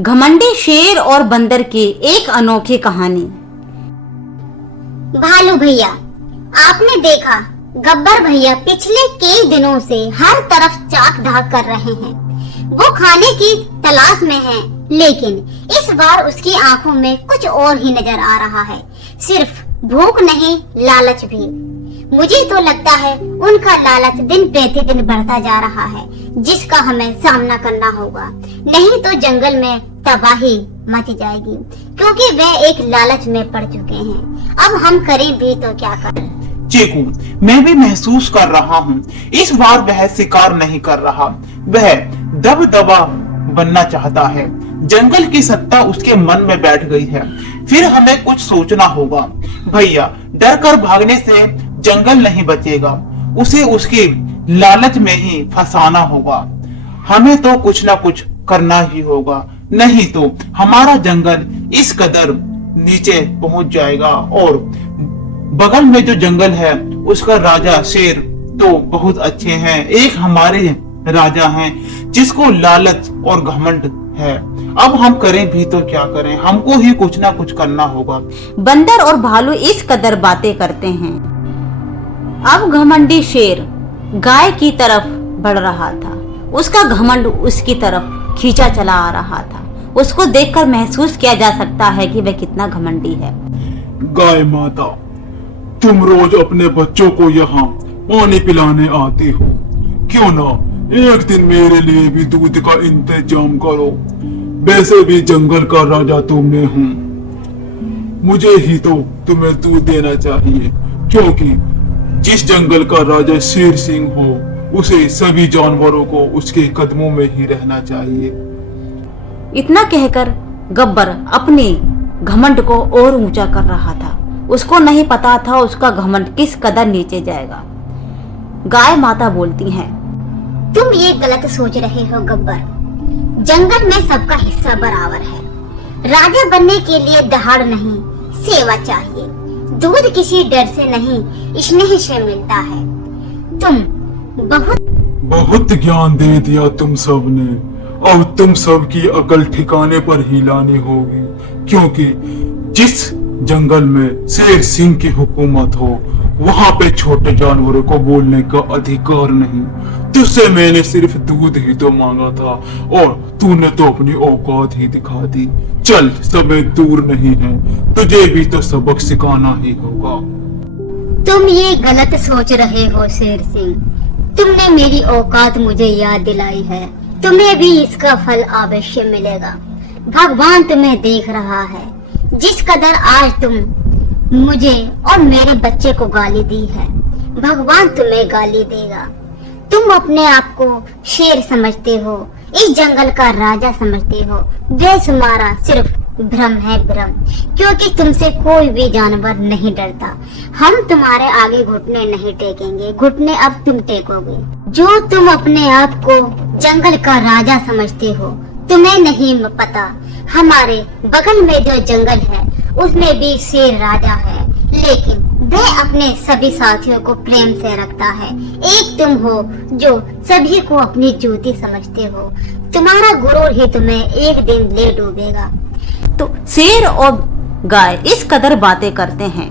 घमंडी शेर और बंदर की एक अनोखी कहानी। भालू भैया, आपने देखा गब्बर भैया पिछले कई दिनों से हर तरफ चाक धाक कर रहे हैं। वो खाने की तलाश में है, लेकिन इस बार उसकी आंखों में कुछ और ही नजर आ रहा है। सिर्फ भूख नहीं, लालच भी। मुझे तो लगता है उनका लालच दिन प्रतिदिन बढ़ता जा रहा है, जिसका हमें सामना करना होगा, नहीं तो जंगल में तबाही मच जाएगी, क्योंकि वे एक लालच में पड़ चुके हैं। अब हम करें भी तो क्या करें? चीकू, मैं भी महसूस कर रहा हूँ, इस बार वह शिकार नहीं कर रहा, वह दबदबा बनना चाहता है। जंगल की सत्ता उसके मन में बैठ गई है। फिर हमें कुछ सोचना होगा। भैया, डर कर भागने से जंगल नहीं बचेगा, उसे उसकी लालच में ही फंसाना होगा। हमें तो कुछ ना कुछ करना ही होगा, नहीं तो हमारा जंगल इस कदर नीचे पहुंच जाएगा। और बगल में जो जंगल है उसका राजा शेर तो बहुत अच्छे हैं, एक हमारे राजा हैं जिसको लालच और घमंड है। अब हम करें भी तो क्या करें, हमको ही कुछ ना कुछ करना होगा। बंदर और भालू इस कदर बातें करते हैं। अब घमंडी शेर गाय की तरफ बढ़ रहा था। उसका घमंड उसकी तरफ खींचा चला आ रहा था। उसको देखकर महसूस किया जा सकता है कि वह कितना घमंडी है। गाय माता, तुम रोज अपने बच्चों को यहाँ पानी पिलाने आती हो, क्यों ना एक दिन मेरे लिए भी दूध का इंतजाम करो। वैसे भी जंगल का राजा तो मैं हूँ, मुझे ही तो तुम्हें दूध देना चाहिए, क्योंकि जिस जंगल का राजा शेर सिंह हो, उसे सभी जानवरों को उसके कदमों में ही रहना चाहिए। इतना कहकर गब्बर अपने घमंड को और ऊंचा कर रहा था। उसको नहीं पता था उसका घमंड किस कदर नीचे जाएगा। गाय माता बोलती हैं, तुम ये गलत सोच रहे हो गब्बर। जंगल में सबका हिस्सा बराबर है। राजा बनने के लिए दहाड़ नहीं, सेवा चाहिए। दूध किसी डर से नहीं, स्नेह से मिलता है। तुम बहुत ज्ञान दे दिया तुम सब ने। अब तुम सब की अकल ठिकाने पर ही लानी होगी, क्योंकि जिस जंगल में शेर सिंह की हुकूमत हो, वहाँ पे छोटे जानवरों को बोलने का अधिकार नहीं। तुझसे मैंने सिर्फ दूध ही तो मांगा था, और तूने तो अपनी औकात ही दिखा दी। चल, समय दूर नहीं है, तुझे भी तो सबक सिखाना ही होगा। तुम ये गलत सोच रहे हो शेर सिंह। तुमने मेरी औकात मुझे याद दिलाई है। तुम्हें भी इसका फल अवश्य मिलेगा। भगवान तुम्हें देख रहा है। जिस कदर आज तुम मुझे और मेरे बच्चे को गाली दी है, भगवान तुम्हें गाली देगा। तुम अपने आप को शेर समझते हो, इस जंगल का राजा समझते हो। वे तुम्हारा सिर्फ भ्रम है, भ्रम, क्योंकि तुमसे कोई भी जानवर नहीं डरता। हम तुम्हारे आगे घुटने नहीं टेकेंगे, घुटने अब तुम टेकोगे। जो तुम अपने आप को जंगल का राजा समझते हो, तुम्हें नहीं पता हमारे बगल में जो जंगल है उसमें भी शेर राजा है, लेकिन वह अपने सभी साथियों को प्रेम से रखता है। एक तुम हो जो सभी को अपनी ज्योति समझते हो। तुम्हारा गुरूर ही तुम्हें एक दिन ले डूबेगा। तो शेर और गाय इस कदर बातें करते हैं।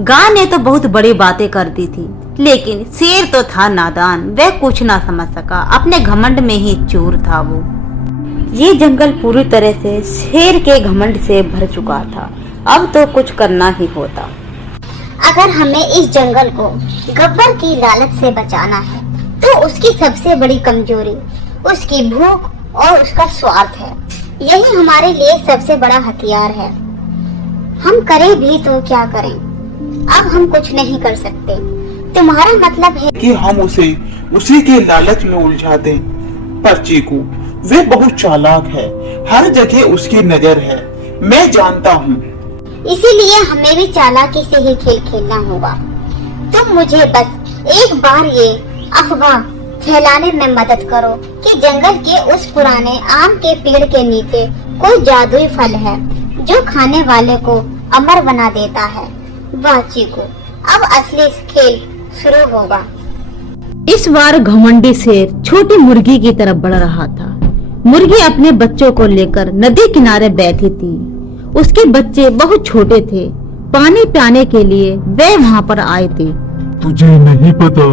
गाय ने तो बहुत बड़ी बातें कर दी थी, लेकिन शेर तो था नादान, वह कुछ ना समझ सका। अपने घमंड में ही चूर था वो। ये जंगल पूरी तरह से शेर के घमंड से भर चुका था। अब तो कुछ करना ही होता। अगर हमें इस जंगल को गब्बर की लालच से बचाना है, तो उसकी सबसे बड़ी कमजोरी उसकी भूख और उसका स्वार्थ है। यही हमारे लिए सबसे बड़ा हथियार है। हम करें भी तो क्या करें? अब हम कुछ नहीं कर सकते। तुम्हारा मतलब है कि हम उसे उसी के लालच में उलझा दें। पर चीकू, वे बहुत चालाक है, हर जगह उसकी नजर है, मैं जानता हूँ। इसीलिए हमें भी चालाकी से ही खेल खेलना होगा। तुम मुझे बस एक बार ये अफवाह फैलाने में मदद करो कि जंगल के उस पुराने आम के पेड़ के नीचे कोई जादुई फल है जो खाने वाले को अमर बना देता है। वाह चीकू, अब असली खेल शुरू होगा। इस बार घमंडी शेर छोटी मुर्गी की तरफ बढ़ रहा था। मुर्गी अपने बच्चों को लेकर नदी किनारे बैठी थी। उसके बच्चे बहुत छोटे थे। पानी पिलाने के लिए वे वहाँ पर आए थे। तुझे नहीं पता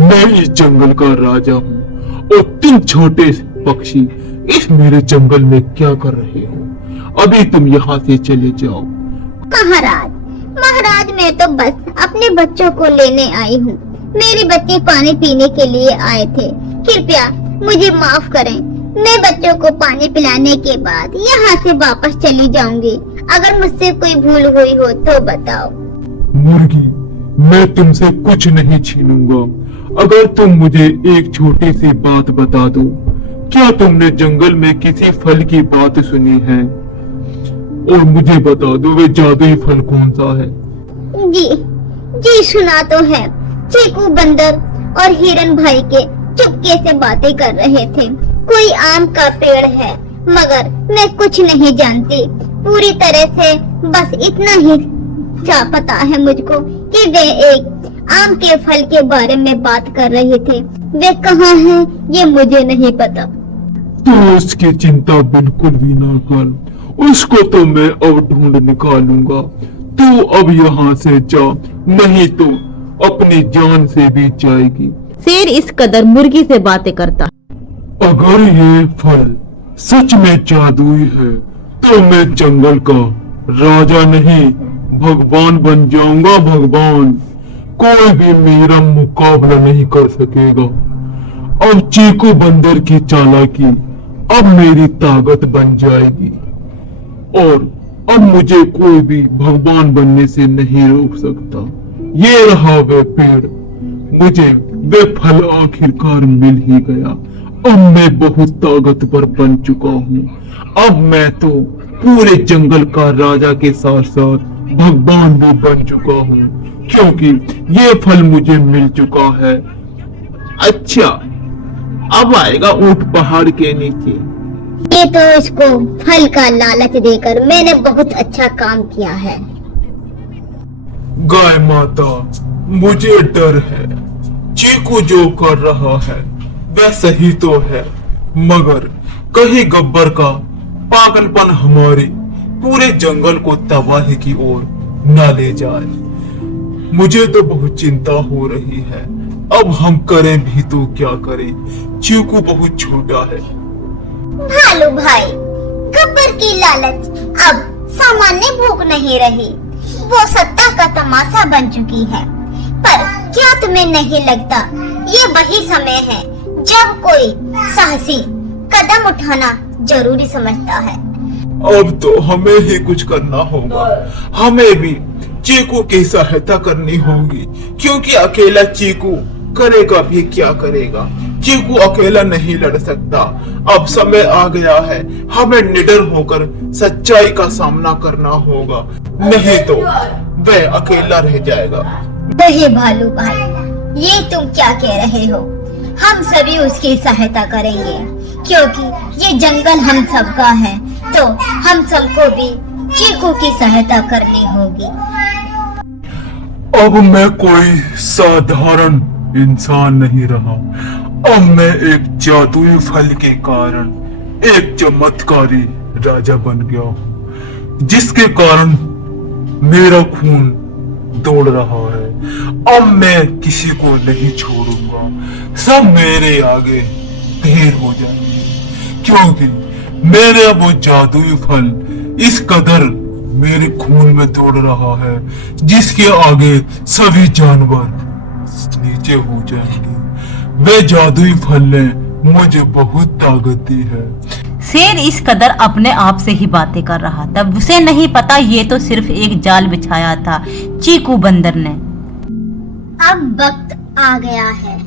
मैं इस जंगल का राजा हूँ और तुम छोटे पक्षी इस मेरे जंगल में क्या कर रहे हो? अभी तुम यहाँ से चले जाओ। महाराज मैं तो बस अपने बच्चों को लेने आई हूँ। मेरे बच्चे पानी पीने के लिए आए थे। कृपया मुझे माफ करें। मैं बच्चों को पानी पिलाने के बाद यहाँ से वापस चली जाऊंगी। अगर मुझसे कोई भूल हुई हो तो बताओ। मुर्गी, मैं तुमसे कुछ नहीं छीनूंगा अगर तुम मुझे एक छोटी सी बात बता दो। क्या तुमने जंगल में किसी फल की बात सुनी है? और मुझे बता दो वे जादुई फल कौन सा है? जी सुना तो है। चीकू बंदर और हिरन भाई के चुपके से बातें कर रहे थे। कोई आम का पेड़ है मगर मैं कुछ नहीं जानती पूरी तरह से। बस इतना ही पता है मुझको कि वे एक आम के फल के बारे में बात कर रहे थे। वे कहाँ हैं ये मुझे नहीं पता। तो उसकी चिंता बिल्कुल भी ना कर, उसको तो मैं अब ढूंढ निकालूंगा। तू अब यहाँ से जा, नहीं तो अपनी जान से भी जाएगी। शेर इस कदर मुर्गी से बातें करता। अगर ये फल सच में जादुई है तो मैं जंगल का राजा नहीं भगवान बन जाऊंगा। भगवान, कोई भी मेरा मुकाबला नहीं कर सकेगा। अब चीकू बंदर की चालाकी अब मेरी ताकत बन जाएगी और अब मुझे कोई भी भगवान बनने से नहीं रोक सकता। ये रहा वे पेड़, मुझे वे फल आखिरकार मिल ही गया। अब मैं बहुत ताकतवर बन चुका हूँ। अब मैं तो पूरे जंगल का राजा के साथ साथ भगवान भी बन चुका हूँ क्योंकि ये फल मुझे मिल चुका है। अच्छा, अब आएगा ऊंट पहाड़ के नीचे। ये तो इसको फल का लालच देकर मैंने बहुत अच्छा काम किया है। गाय माता, मुझे डर है। चीकू जो कर रहा है वह सही तो है मगर कहीं गब्बर का पागलपन हमारी पूरे जंगल को तबाही की ओर न ले जाए। मुझे तो बहुत चिंता हो रही है। अब हम करें भी तो क्या करें? चीकू बहुत छोटा है। भालू भाई, गब्बर की लालच अब सामान्य भूख नहीं रही, वो सत्ता का तमाशा बन चुकी है। पर क्या तुम्हें नहीं लगता ये वही समय है जब कोई साहसी कदम उठाना जरूरी समझता है? अब तो हमें ही कुछ करना होगा। हमें भी चीकू की सहायता करनी होगी क्योंकि अकेला चीकू करेगा भी क्या करेगा। चीकू अकेला नहीं लड़ सकता। अब समय आ गया है, हमें निडर होकर सच्चाई का सामना करना होगा, नहीं तो वह अकेला रह जाएगा। नहीं भालू भाई, ये तुम क्या कह रहे हो? हम सभी उसकी सहायता करेंगे क्योंकि ये जंगल हम सबका है, तो हम सबको भी चीकू की सहायता करनी होगी। अब मैं कोई साधारण इंसान नहीं रहा। अब मैं एक जादुई फल के कारण एक चमत्कारी राजा बन गया हूँ जिसके कारण मेरा खून दौड़ रहा है। अब मैं किसी को नहीं छोड़ूंगा, सब मेरे आगे ढेर हो जाएंगे क्योंकि मेरा वो जादुई फल इस कदर मेरे खून में दौड़ रहा है जिसके आगे सभी जानवर नीचे हो जाएंगे। वे जादुई फल ने मुझे बहुत ताकत दी है। शेर इस कदर अपने आप से ही बातें कर रहा था, उसे नहीं पता ये तो सिर्फ एक जाल बिछाया था चीकू बंदर ने। अब वक्त आ गया है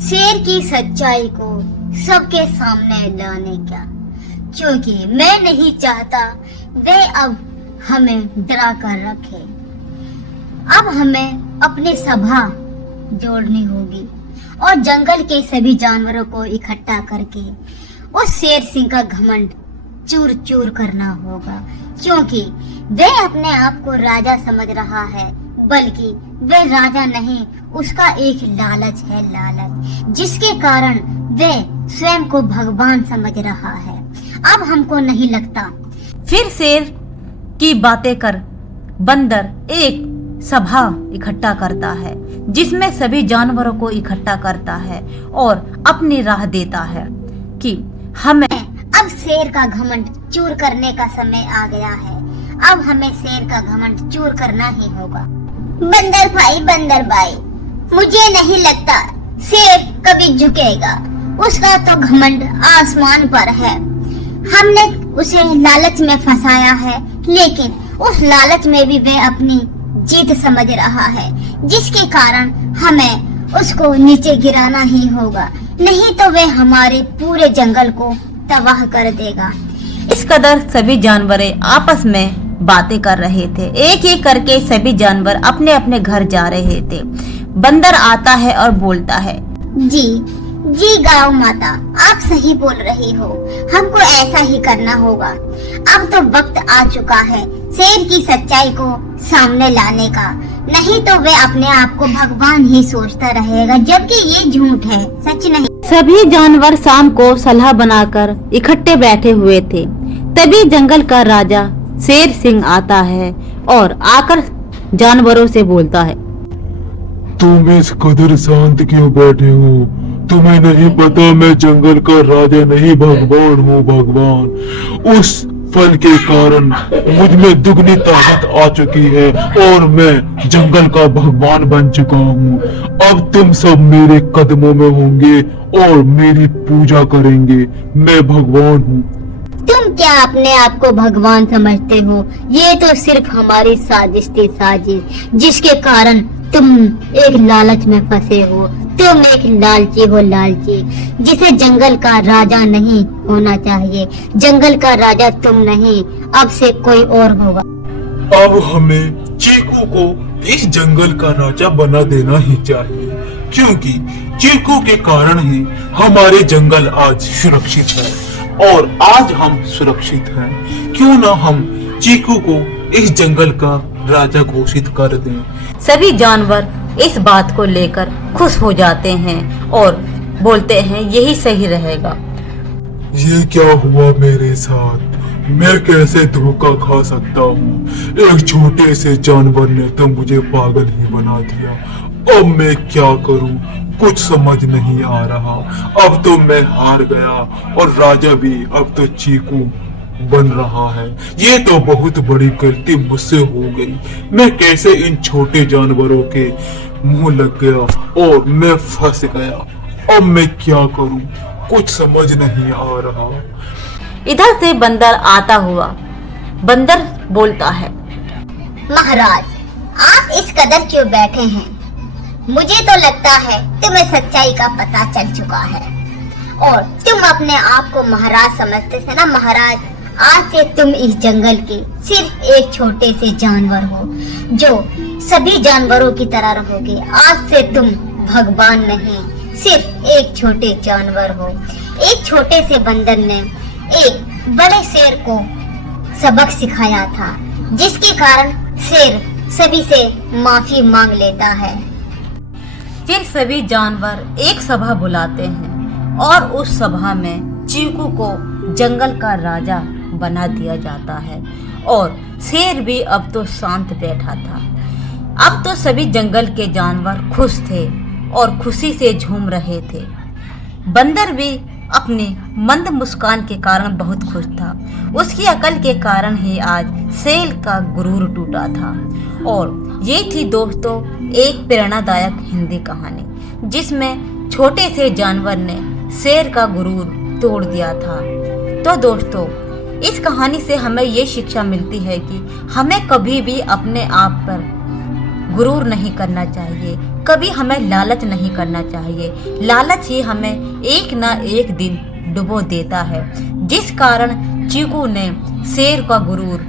शेर की सच्चाई को सबके सामने लाने का, क्योंकि मैं नहीं चाहता वे अब हमें डरा कर रखे। अब हमें अपनी सभा जोड़नी होगी और जंगल के सभी जानवरों को इकट्ठा करके उस शेर सिंह का घमंड चूर चूर करना होगा, क्योंकि वे अपने आप को राजा समझ रहा है, बल्कि वे राजा नहीं, उसका एक लालच है, लालच जिसके कारण वे स्वयं को भगवान समझ रहा है। अब हमको नहीं लगता। फिर शेर की बातें कर बंदर एक सभा इकट्ठा करता है, जिसमें सभी जानवरों को इकट्ठा करता है और अपनी राह देता है कि हमें अब शेर का घमंड चूर करने का समय आ गया है। अब हमें शेर का घमंड चूर करना ही होगा। बंदर भाई, मुझे नहीं लगता शेर कभी झुकेगा। उसका तो घमंड आसमान पर है। हमने उसे लालच में फंसाया है, लेकिन उस लालच में भी वह अपनी जीत समझ रहा है, जिसके कारण हमें उसको नीचे गिराना ही होगा, नहीं तो वह हमारे पूरे जंगल को तबाह कर देगा। इस कदर सभी जानवर आपस में बातें कर रहे थे। एक एक करके सभी जानवर अपने अपने घर जा रहे थे। बंदर आता है और बोलता है, जी गाँव माता, आप सही बोल रही हो। हमको ऐसा ही करना होगा। अब तो वक्त आ चुका है शेर की सच्चाई को सामने लाने का, नहीं तो वे अपने आप को भगवान ही सोचता रहेगा, जबकि ये झूठ है, सच नहीं। सभी जानवर शाम को सलाह बनाकर इकट्ठे बैठे हुए थे। तभी जंगल का राजा शेर सिंह आता है और आकर जानवरों से बोलता है, तुम इस कदर शांत क्यों बैठे हो? तुम्हें नहीं पता मैं जंगल का राजा नहीं, भगवान हूँ। भगवान उस फल के कारण मुझ में दुगनी ताकत आ चुकी है और मैं जंगल का भगवान बन चुका हूँ। अब तुम सब मेरे कदमों में होंगे और मेरी पूजा करेंगे। मैं भगवान हूँ। तुम क्या अपने आप को भगवान समझते हो? ये तो सिर्फ हमारी साजिश थी, साजिश, जिसके कारण तुम एक लालच में फंसे हो। तुम एक लालची हो, लालची, जिसे जंगल का राजा नहीं होना चाहिए। जंगल का राजा तुम नहीं, अब से कोई और होगा। अब हमें चीकू को इस जंगल का राजा बना देना ही चाहिए, क्योंकि चीकू के कारण ही हमारे जंगल आज सुरक्षित है और आज हम सुरक्षित हैं। क्यों ना हम चीकू को इस जंगल का राजा घोषित कर दें। सभी जानवर इस बात को लेकर खुश हो जाते हैं और बोलते हैं यही सही रहेगा। ये क्या हुआ मेरे साथ? मैं कैसे धोखा खा सकता हूँ? एक छोटे से जानवर ने तो मुझे पागल ही बना दिया। अब मैं क्या करूँ? कुछ समझ नहीं आ रहा। अब तो मैं हार गया और राजा भी अब तो चीकू बन रहा है। ये तो बहुत बड़ी गलती मुझसे हो गई। मैं कैसे इन छोटे जानवरों के मुंह लग गया और मैं फंस गया। अब मैं क्या करूं? कुछ समझ नहीं आ रहा। इधर से बंदर आता हुआ बंदर बोलता है, महाराज, आप इस कदर क्यों बैठे हैं? मुझे तो लगता है तुम्हें सच्चाई का पता चल चुका है और तुम अपने आप को महाराज समझते थे ना। महाराज, आज से तुम इस जंगल के सिर्फ एक छोटे से जानवर हो, जो सभी जानवरों की तरह रहोगे। आज से तुम भगवान नहीं, सिर्फ एक छोटे जानवर हो। एक छोटे से बंदर ने एक बड़े शेर को सबक सिखाया था, जिसके कारण शेर सभी से माफी मांग लेता है। फिर सभी जानवर एक सभा बुलाते हैं और उस सभा में चीकू को जंगल का राजा बना दिया जाता है और शेर भी अब तो शांत बैठा था। अब तो सभी जंगल के जानवर खुश थे और खुशी से झूम रहे थे। बंदर भी अपनी मंद मुस्कान के कारण बहुत खुश था। उसकी अकल के कारण ही आज शेर का गुरूर टूटा था। और ये थी दोस्तों एक प्रेरणादायक हिंदी कहानी, जिसमें छोटे से जानवर ने शेर का गुरूर तोड़ दिया था। तो दोस्तों, इस कहानी से हमें ये शिक्षा मिलती है कि हमें कभी भी अपने आप पर गुरूर नहीं करना चाहिए, कभी हमें लालच नहीं करना चाहिए। लालच ही हमें एक ना एक दिन डुबो देता है, जिस कारण चीकू ने शेर का गुरूर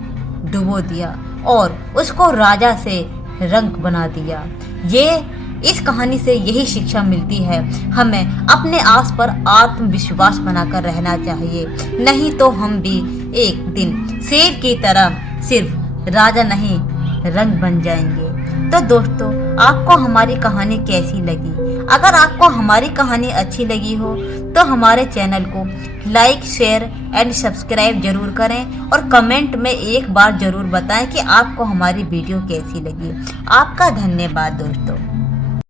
डुबो दिया और उसको राजा से रंक बना दिया। ये इस कहानी से यही शिक्षा मिलती है, हमें अपने आस पर आत्मविश्वास बनाकर रहना चाहिए, नहीं तो हम भी एक दिन शेर की तरह सिर्फ राजा नहीं रंक बन जाएंगे। तो दोस्तों, आपको हमारी कहानी कैसी लगी? अगर आपको हमारी कहानी अच्छी लगी हो तो हमारे चैनल को लाइक, शेयर एंड सब्सक्राइब जरूर करें और कमेंट में एक बार जरूर बताएं कि आपको हमारी वीडियो कैसी लगी। आपका धन्यवाद दोस्तों।